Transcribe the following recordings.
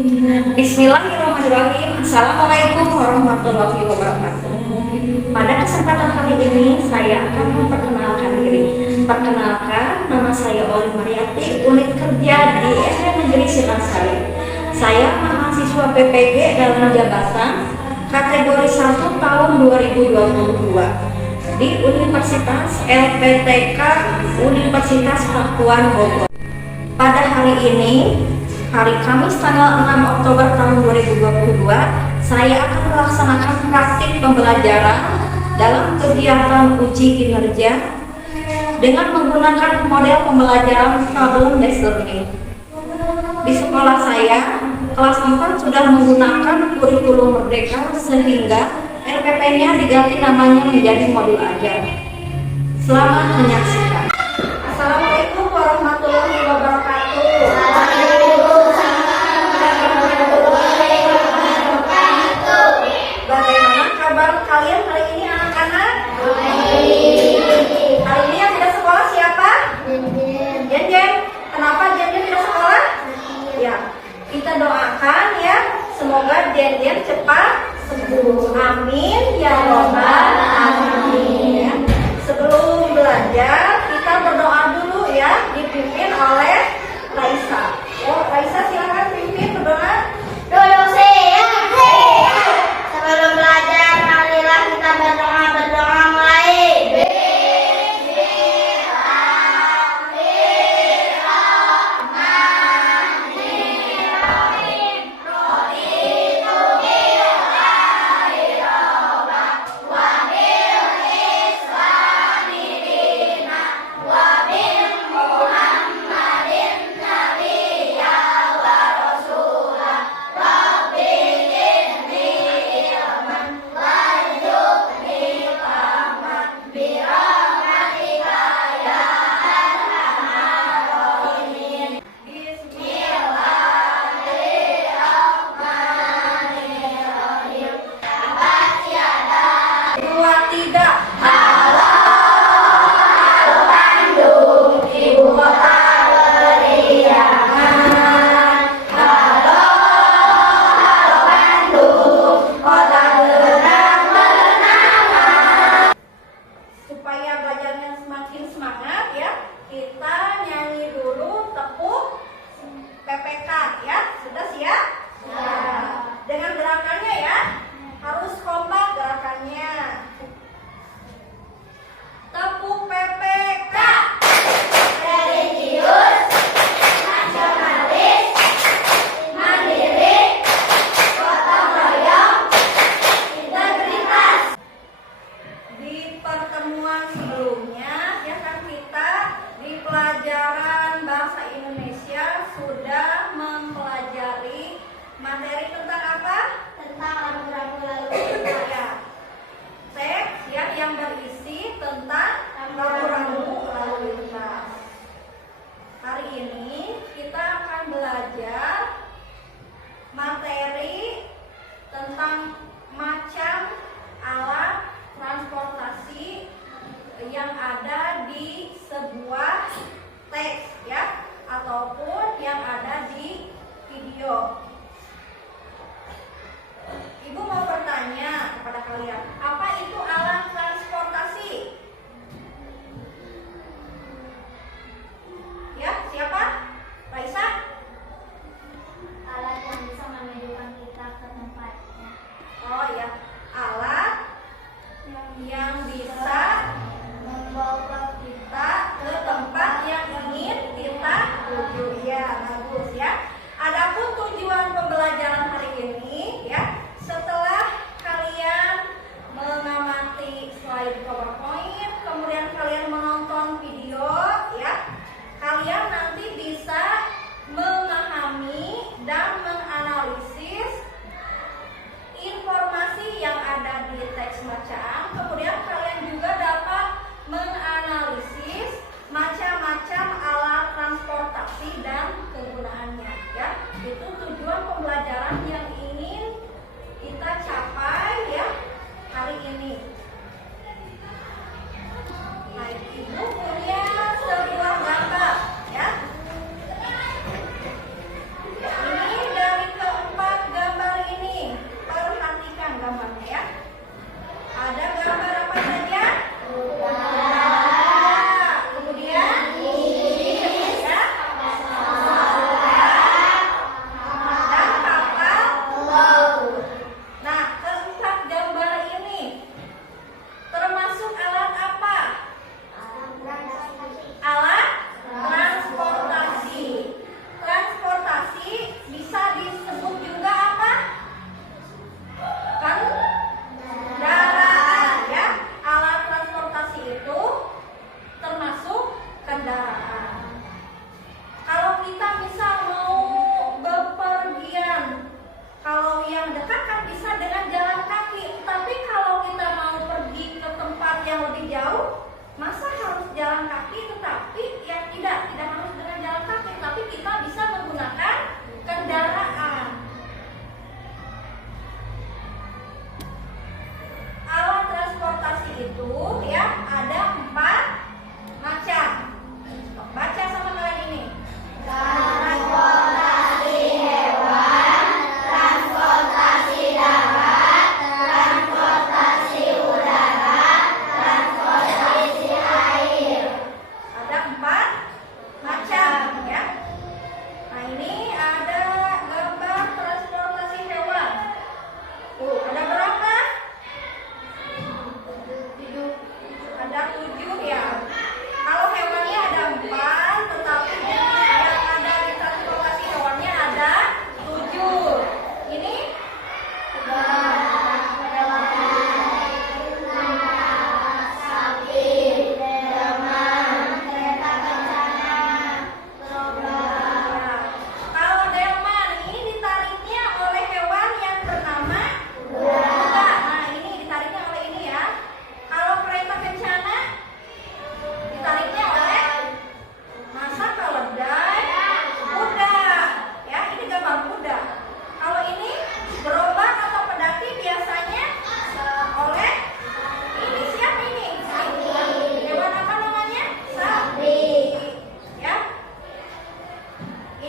Bismillahirrahmanirrahim. Assalamualaikum warahmatullahi wabarakatuh. Pada kesempatan kali ini saya akan memperkenalkan diri. Perkenalkan, nama saya Oli Mariati, unit kerja di SD Negeri Sirnasari. Saya mahasiswa PPG dalam jabatan kategori 1 tahun 2022 di Universitas LPTK Universitas Pakuan Bogor. Pada hari ini, hari Kamis tanggal 6 Oktober tahun 2022, saya akan melaksanakan praktik pembelajaran dalam kegiatan uji kinerja dengan menggunakan model pembelajaran problem-based learning. Di sekolah saya, kelas 4 sudah menggunakan kurikulum merdeka sehingga RPP-nya diganti namanya menjadi modul ajar. Selamat menyaksikan. Assalamualaikum warahmatullahi wabarakatuh. Bagaimana kabar kalian hari ini anak-anak? Hari ini yang tidak sekolah siapa? Jen. Kenapa Jen tidak sekolah? Ya, kita doakan ya, semoga Jen cepat sembuh. Amin ya robbal alamin. Sebelum belajar, kita berdoa dulu ya, dipimpin oleh Raisa. Oh, Raisa silakan pimpin berdoa. Duduk siap. Sebelum belajar, marilah kita berdoa mulai. Pelajaran Bahasa Indonesia sudah mempelajari materi tentang apa? Tentang rambu-rambu lalu lintas. Ya. Teks ya, yang berisi tentang rambu-rambu lalu lintas. Hari ini kita akan belajar materi tentang macam alat transportasi yang ada di sebuah teks ya, ataupun yang ada di video. Ibu mau bertanya kepada kalian, apa itu alat transportasi?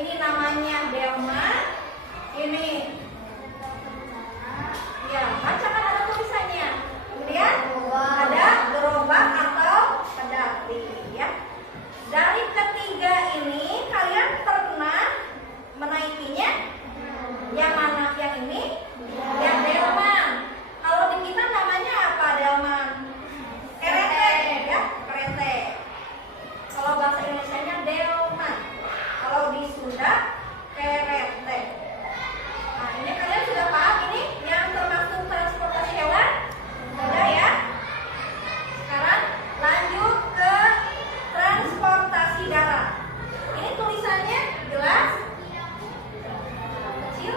Ini namanya delman. Ini ya, bacakan ada tulisannya. Kemudian ada gerobak atau pedati ya. Dari ketiga ini kalian pernah menaikinya? Yang mana? Yang ini? Yang delman. Kalau di kita namanya apa delman? Kerete ya, kerete. Kalau bahasa Indonesianya delman. Kalau di Sunda kerete. Nah, ini kalian sudah paham ini yang termasuk transportasi hewan? Sudah ya? Sekarang lanjut ke transportasi darat. Ini tulisannya jelas? Kecil?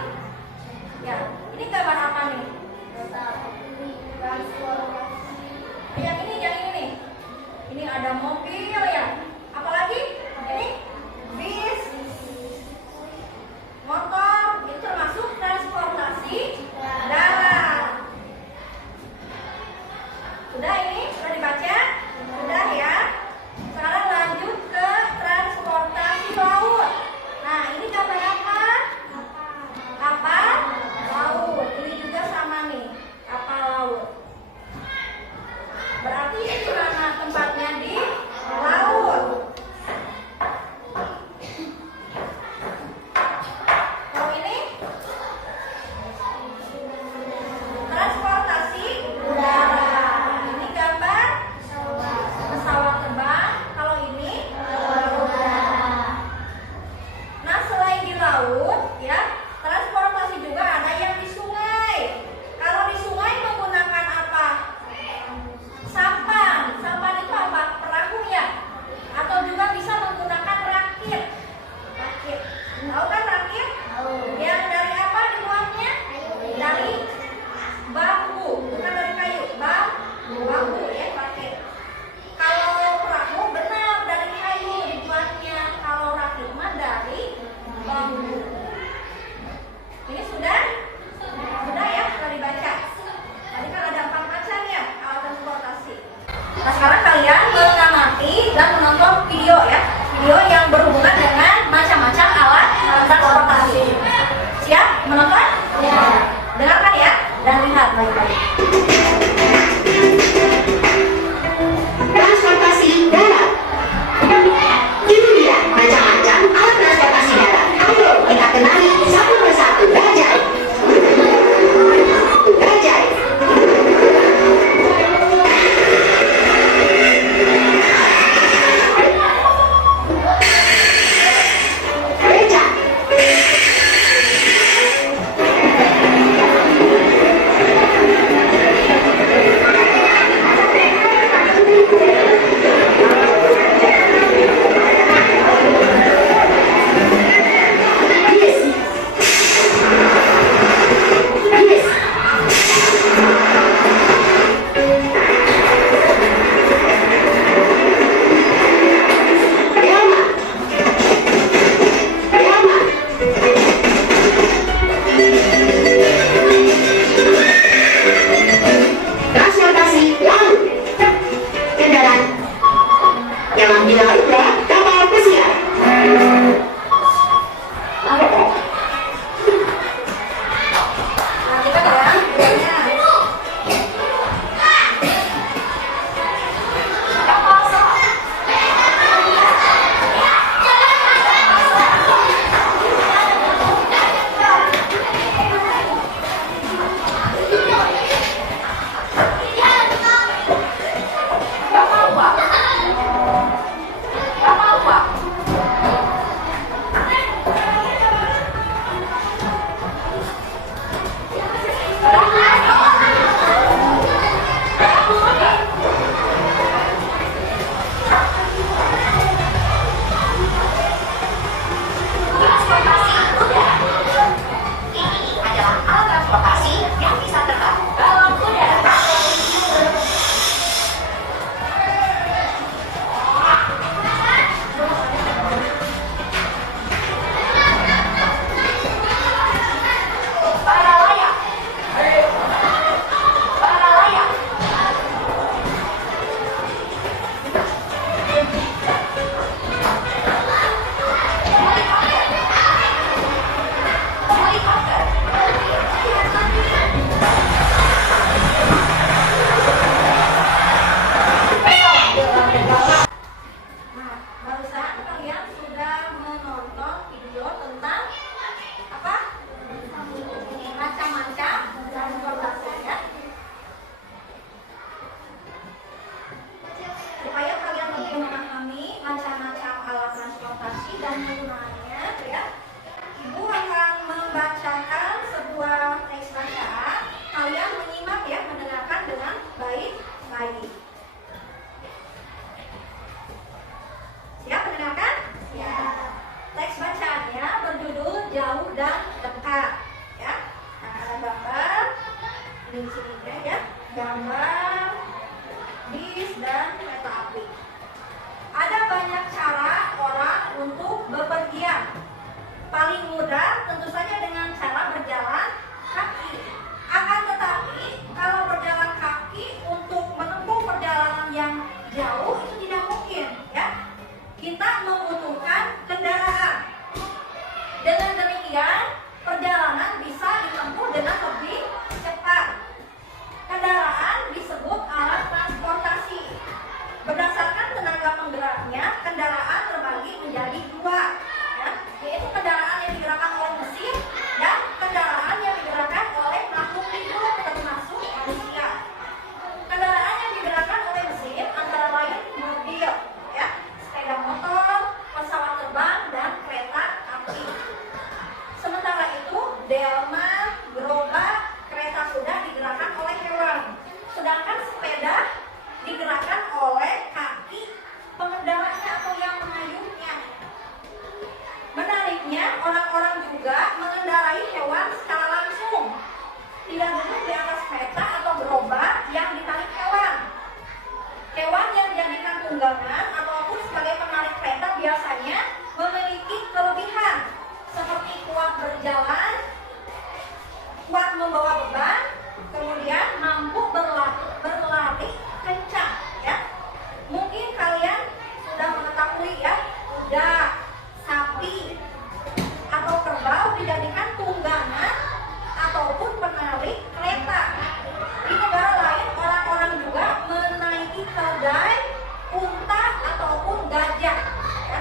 Ya, ini gambar apa nih? Yang ini nih. Ini ada mobil ya. Apalagi? Ini bis. paling mudah tentu saja dengan cara berjalan kaki. Akan tetapi kalau berjalan kaki untuk menempuh perjalanan yang jauh itu tidak mungkin, ya. Kita membutuhkan kendaraan. Dengan demikian perjalanan bisa ditempuh dengan lebih cepat. Kendaraan disebut alat transportasi. Berdasarkan tenaga penggeraknya, kendaraan terbagi menjadi dua, ya, yaitu kendaraan yang digerakkan oleh mesin dan kendaraan yang digerakkan oleh makhluk hidup termasuk manusia. Kendaraan yang digerakkan oleh mesin antara lain mobil, ya, sepeda motor, pesawat terbang, dan kereta api. Sementara itu, delman, gerobak, kereta kuda digerakkan oleh hewan, sedangkan sepeda digerakkan oleh kaki pengendaranya atau yang mengayuhnya. Menariknya, orang-orang juga mengendarai hewan secara langsung, tidak duduk di atas kereta atau gerobak yang ditarik hewan. Hewan yang dijadikan tunggangan ataupun sebagai penarik kereta biasanya memiliki kelebihan seperti kuat berjalan, kuat membawa beban, kemudian mampu berlari kencang, ya. Mungkin kalian sudah mengetahui, ya, kuda, sapi, atau kerbau dijadikan tunggangan ataupun penarik kereta. Di negara lain orang-orang juga menaiki keledai, unta ataupun gajah, ya.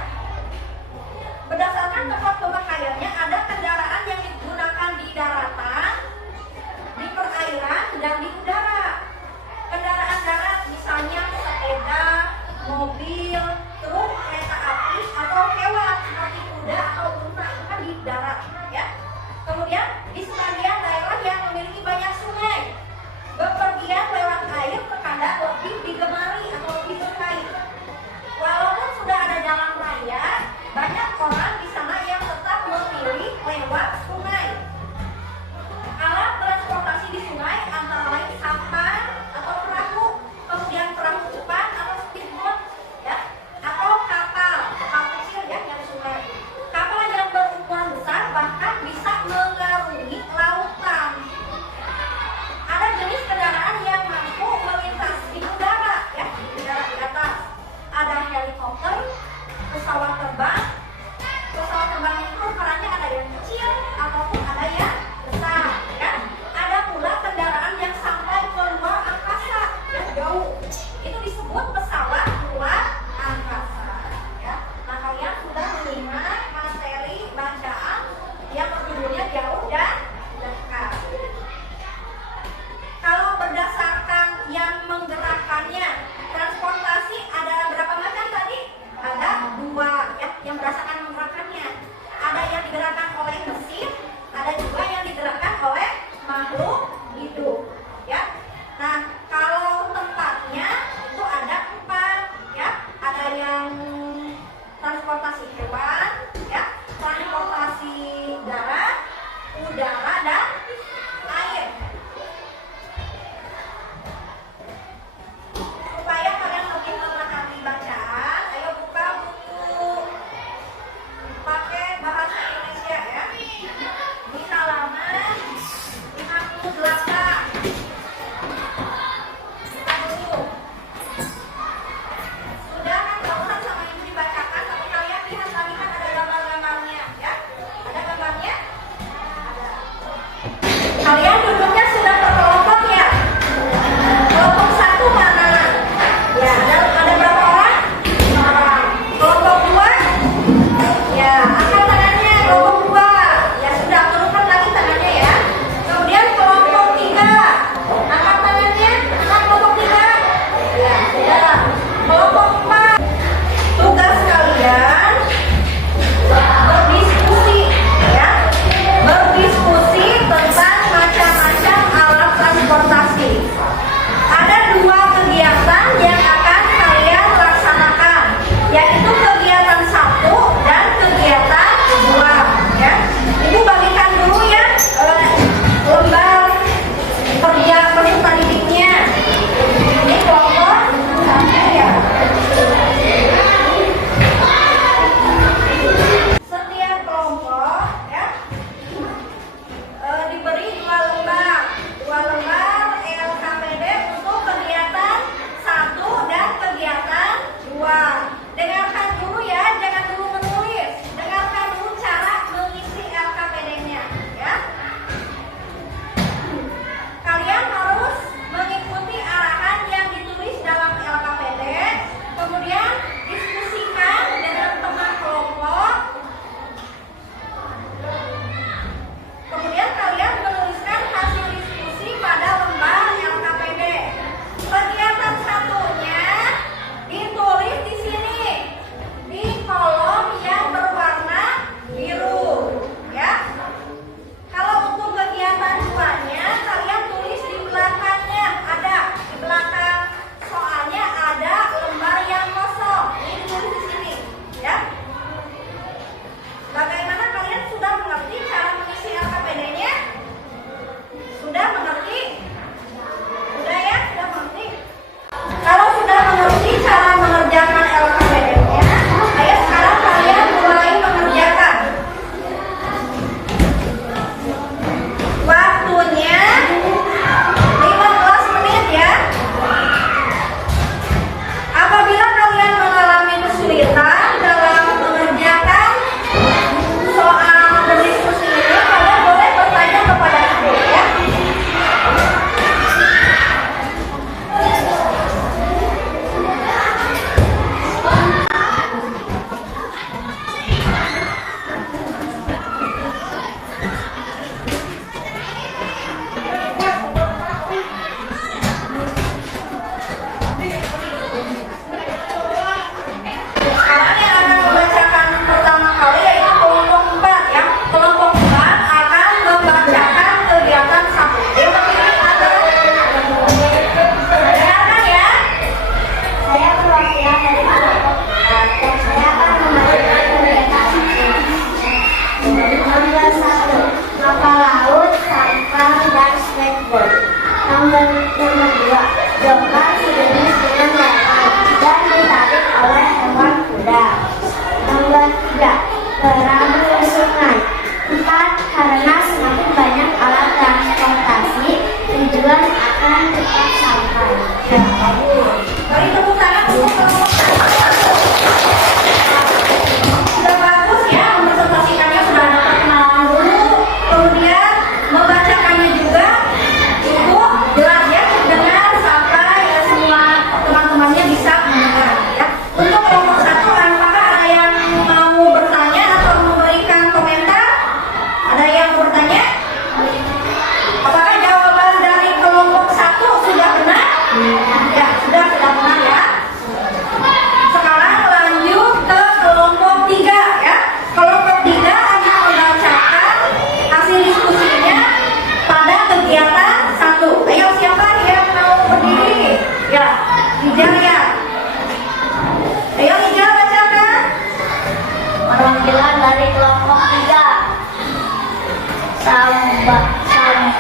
sampan,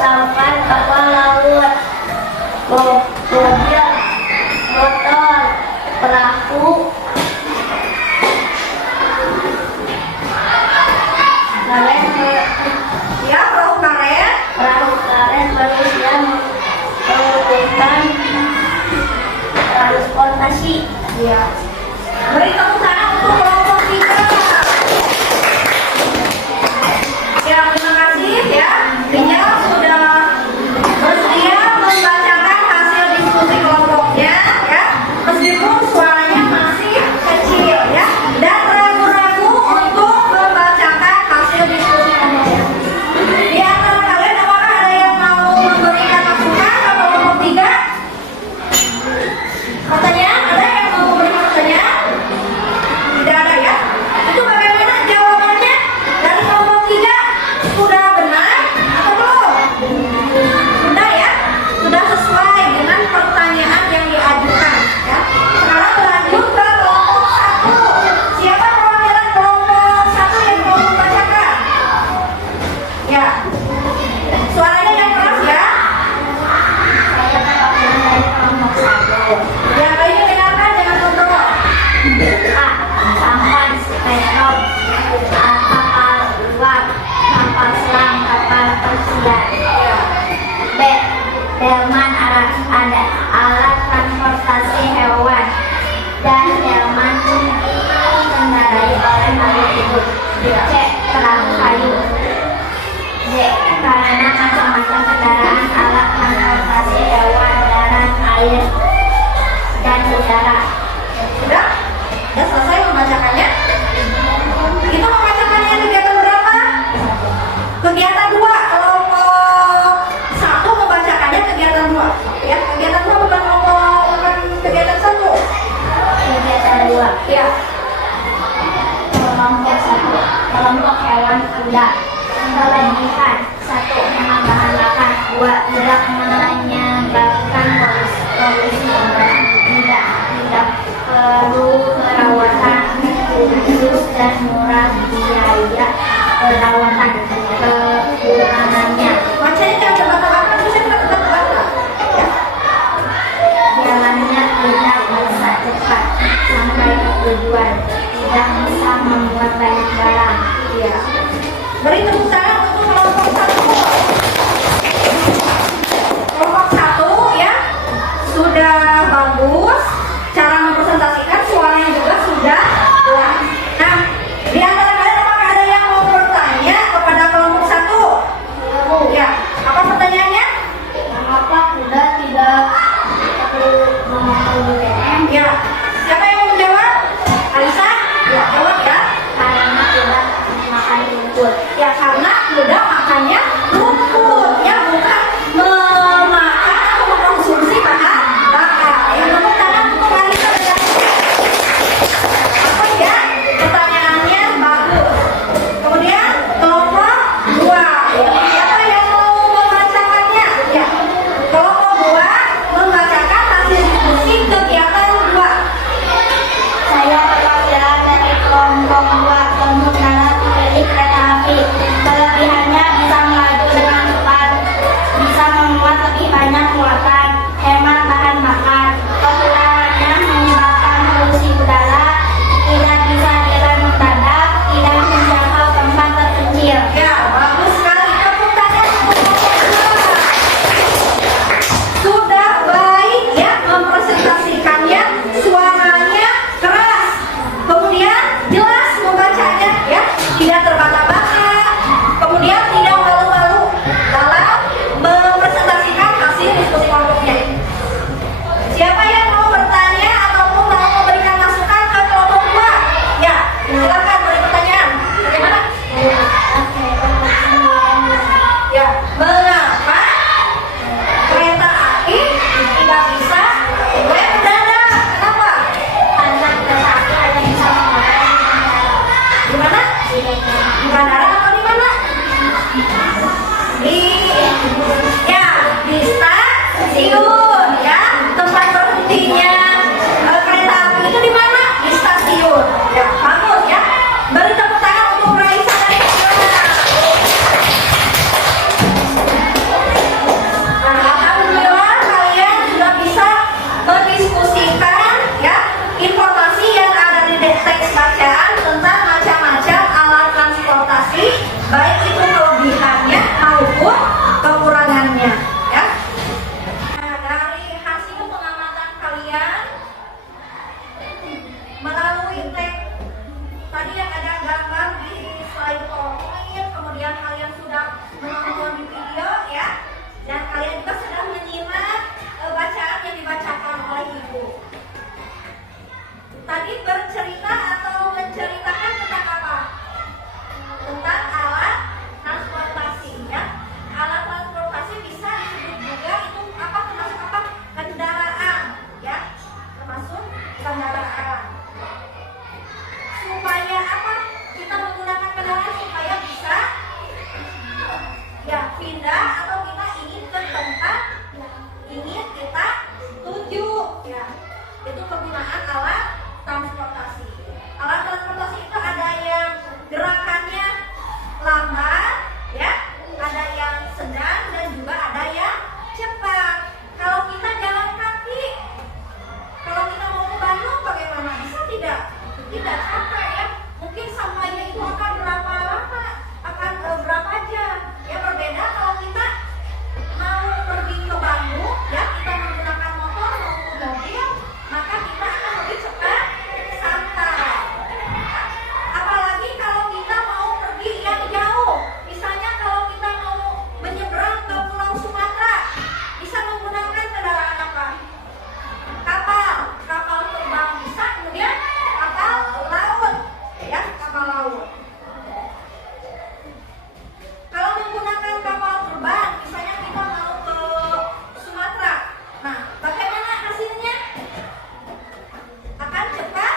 sampan kapal laut, mobil, motor, perahu, karet, ya perahu karet, manusia melakukan transportasi. ya. Beri tepuk tangan untuk kelompok 3. Ya, terima kasih ya. Tinggal sudah bersedia membacakan hasil diskusi kelompoknya ya. Meskipun suaranya masih kecil ya. Dan ragu-ragu untuk membacakan hasil diskusi kelompoknya. Di antara kalian apakah ada yang mau memberikan masukan ke kelompok 3? Pertanyaan, ada yang mau memberikan pertanyaan? Tidak ada ya? Itu bagaimana jawabannya dari kelompok 3? Sudah benar atau belum? Sudah ya? Sudah sesuai dengan pertanyaan yang diajukan ya. Sekarang lanjut ke kelompok 1. Siapa perwakilan kelompok 1 yang mau membacakan? Ya. Suaranya yang keras ya. Saya perwakilan dari kelompok 1. Ya, baiknya dengarkan jangan kontrol. A. Sampan, petrol, kapal uap, kapal selam, kapal pesiar. B. Delman, ada alat transportasi hewan dan delman dikendarai oleh makhluk hidup. C. Perahu kayu. D. Karena macam-macam kendaraan alat transportasi hewan, darat, air, dan udara. Sudah? Sudah selesai membacakannya? Itu membacakannya kegiatan berapa? Kegiatan 2. Kelompok 1 membacakannya kegiatan 2. Ya, kegiatan 2 bukan kegiatan 1. Kegiatan 2. Ya. Kelompok 1. Kelompok hewan kuda. Kelebihan 1. Hemat bahan bakar. 2. Tidak menyebabkan polusi udara. Tidak perlu perawatan khusus dan murah biaya perawatan. Kekurangannya Bacanya jangan tebak-tebakan, bisa kita tebak-tebakan. Ya. jalannya tidak bisa cepat sampai ke tujuan, tidak bisa membuat banyak barang. Iya. Beri tepuk tangan untuk kelompok 1. Kelompok 1 ya. Sudah bagus. Cara mempresentasikan suaranya juga sudah jelas. Nah, di antara kalian apakah ada yang mau bertanya kepada kelompok 1? Ya. Apa pertanyaannya? Mengapa kuda tidak perlu memakai BBM? Ya. Siapa yang mau menjawab? Alisa? Ya, jawab ya. Karena kuda makan rumput. Ya, karena kuda makannya rumput. Ya, bukan memakan atau mengkonsumsi bahan bakar. Ya, tepuk tangan untuk Alisa dan apa ya? Pertanyaannya bagus. Kemudian kelompok 2. Ya, siapa yang mau membacakannya? Ya. Kelompok 2 membacakan hasil diskusi kegiatan 2. Saya perwakilan dari kelompok 2, kelompok darat milik kereta api. Kelebihannya bisa melaju dengan cepat, bisa memuat lebih banyak muatan, hemat bahan bakar. Kekurangannya menyebabkan polusi udara, tidak bisa direm mendadak, tidak menjangkau tempat terpencil. Ya, bagus sekali. Tepuk tangan untuk kelompok 2. Sudah baik ya mempresentasikannya, suaranya keras, kemudian jelas membacanya ya, tidak terbata-bata, kemudian tidak malu-malu dalam mempresentasikan hasil diskusi kelompoknya. Siapa yang mau bertanya ataupun mau memberikan masukan ke kelompok 2? Ya, silakan beri pertanyaan. Bagaimana? Ya, mengapa kereta api tidak bisa rem mendadak? Kenapa? Karena kereta api hanya bisa mengarah Di mana? Di bandara atau di mana? Di ya, di stasiun ya. Tempat berhentinya kereta api itu di mana? Di stasiun. Ya, bagus ya. Beri tepuk tangan untuk Raisa dan Fiona. gambar di slide PowerPoint, kemudian kalian sudah menonton di video ya, dan kalian juga sudah menyimak bacaan yang dibacakan oleh ibu. Tadi bercerita atau menceritakan tentang apa? Tentang alat transportasi ya. Alat transportasi bisa disebut juga itu apa, termasuk apa? Kendaraan ya, termasuk kendaraan. Supaya apa? Kita menggunakan kendaraan supaya bisa ya pindah atau kita ingin ke tempat ingin kita tuju ya. Itu kegunaan alat transportasi. Alat transportasi itu ada yang gerakannya lambat ya, ada yang sedang dan juga ada yang cepat. Kalau kita jalan kaki, kalau kita mau ke Bandung bagaimana? Bisa tidak? Tidak capek ya. Mungkin sampainya itu akan berapa lama? Akan berapa jam? Ya berbeda kalau kita mau pergi ke Bandung ya, kita menggunakan motor maupun mobil, maka kita akan lebih cepat sampai. Apalagi kalau kita mau pergi yang jauh, misalnya kalau kita mau menyeberang ke Pulau Sumatera, bisa menggunakan kendaraan apa? Kapal terbang bisa, kemudian kapal laut, ya kapal laut. Kalau menggunakan kapal terbang, misalnya kita mau ke Sumatera, nah bagaimana hasilnya? Akan cepat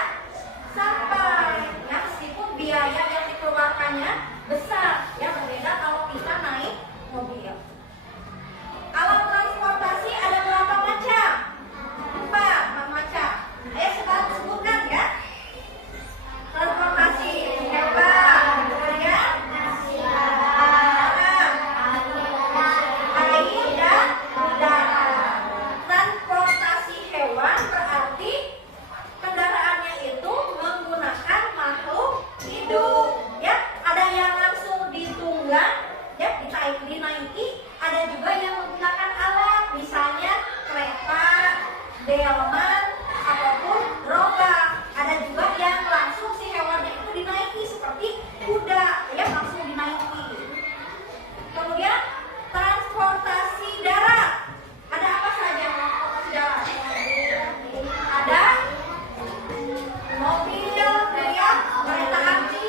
sampai, ya meskipun biaya yang dikeluarkannya besar, ya berbeda kalau kita naik mobil. Alat transportasi ada berapa macam? 4 macam. Ayo sekarang sebutkan ya. Transportasi hewan, kemudian air dan udara. Transportasi hewan berarti kendaraannya itu menggunakan makhluk hidup ya. Ada yang langsung ditunggang ya, dinaiki, ada juga yang menggunakan alat, misalnya kereta, delman ataupun gerobak. Ada juga yang langsung si hewannya itu dinaiki seperti kuda ya, langsung dinaiki. Kemudian transportasi darat. Ada apa saja transportasi darat? Ada mobil, ya, kereta api,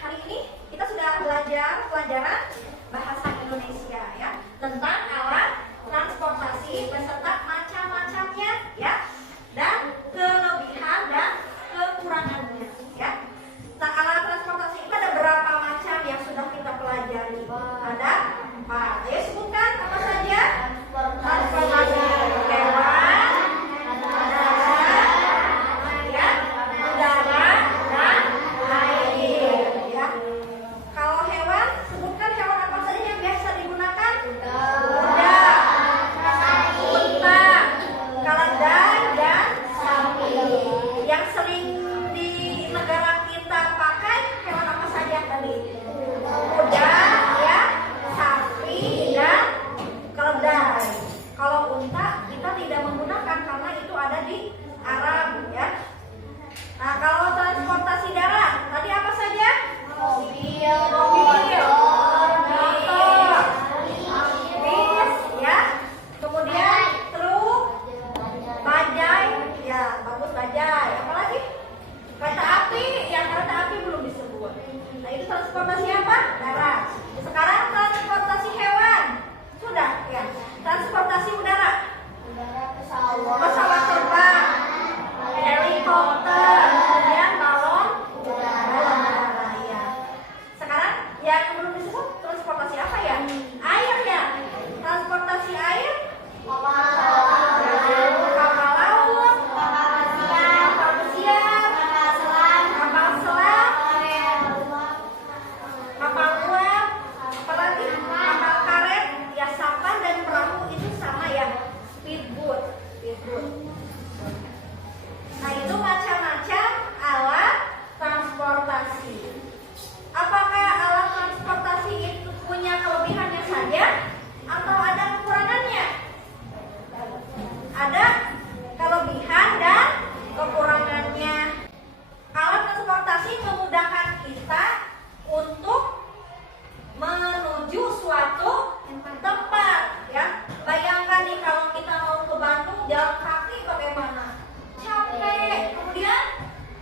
hari ini kita sudah belajar pelajaran bahasa Indonesia ya tentang alat transportasi beserta macam-macamnya ya dan kelebihan dan kekurangannya ya. Nah, alat transportasi itu ada berapa macam yang sudah kita pelajari? Ada 4. Ayo sebutkan apa saja? Transportasi hewan, ya, udara dan air ya. Kalau hewan, sebutkan hewan apa saja yang biasa digunakan? Kuda, unta, keledai dan sapi. Yang sering di negara kita pakai hewan apa saja tadi? Kuda, ya, sapi dan keledai. Kalau unta kita tidak menggunakan karena itu ada di Arab ya. Nah, kalau transportasi darat tadi apa saja? Mobil, motor, bis ya. Kemudian truk, bajai, ya bagus bajai. Apalagi? Kereta api, ya kereta api belum disebut. Nah, itu transportasi apa? Darat. Sekarang transportasi hewan. Sudah ya. Transportasi udara. Pesawat terbang, helikopter, kemudian balon udara ya. Sekarang yang belum disebut transportasi apa ya? Air ya. Transportasi air. Kapal laut, kapal pesiar, kapal selam, kapal uap, apalagi kapal karet, ya sampan dan perahu itu sama ya, speedboat. Nah, itu macam-macam alat transportasi. Apakah alat transportasi itu punya kelebihannya saja atau ada kekurangannya? Ada kelebihan dan kekurangannya. Alat transportasi memudahkan kita untuk menuju suatu tempat ya. Bayangkan nih kalau kita mau ke Bandung jalan kaki bagaimana? Capek, kemudian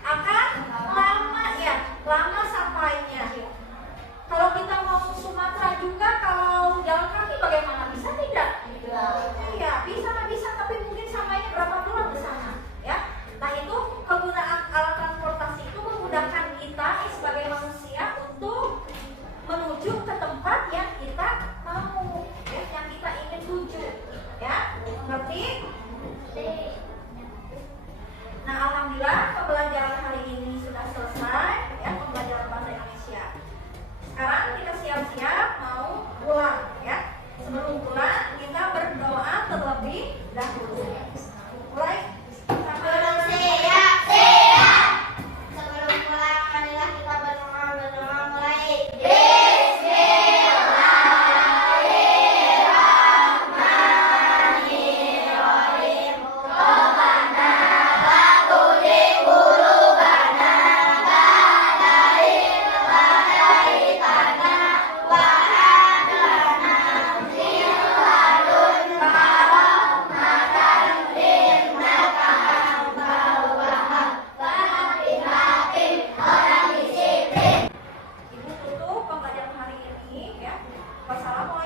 akan lama ya, lama sampainya. Kalau kita mau ke Sumatera juga kalau jalan kaki bagaimana? Bisa tidak? Iya, bisa, tapi mungkin sampainya berapa bulan ke sana ya. Nah, itu kegunaan alat transportasi itu memudahkan kita sebagai manusia untuk menuju ke tempat yang kita mau ya, yang kita ingin tuju ya. Ngerti? Nah, alhamdulillah pembelajaran hari ini sudah selesai ya, pembelajaran bahasa Indonesia. Sekarang kita siap-siap mau pulang ya. Sebelum pulang kita berdoa terlebih dahulu. Mulai Sebelum pulang, marilah kita berdoa mulai. Ibu tutup pembelajaran hari ini ya. Wassalamualaikum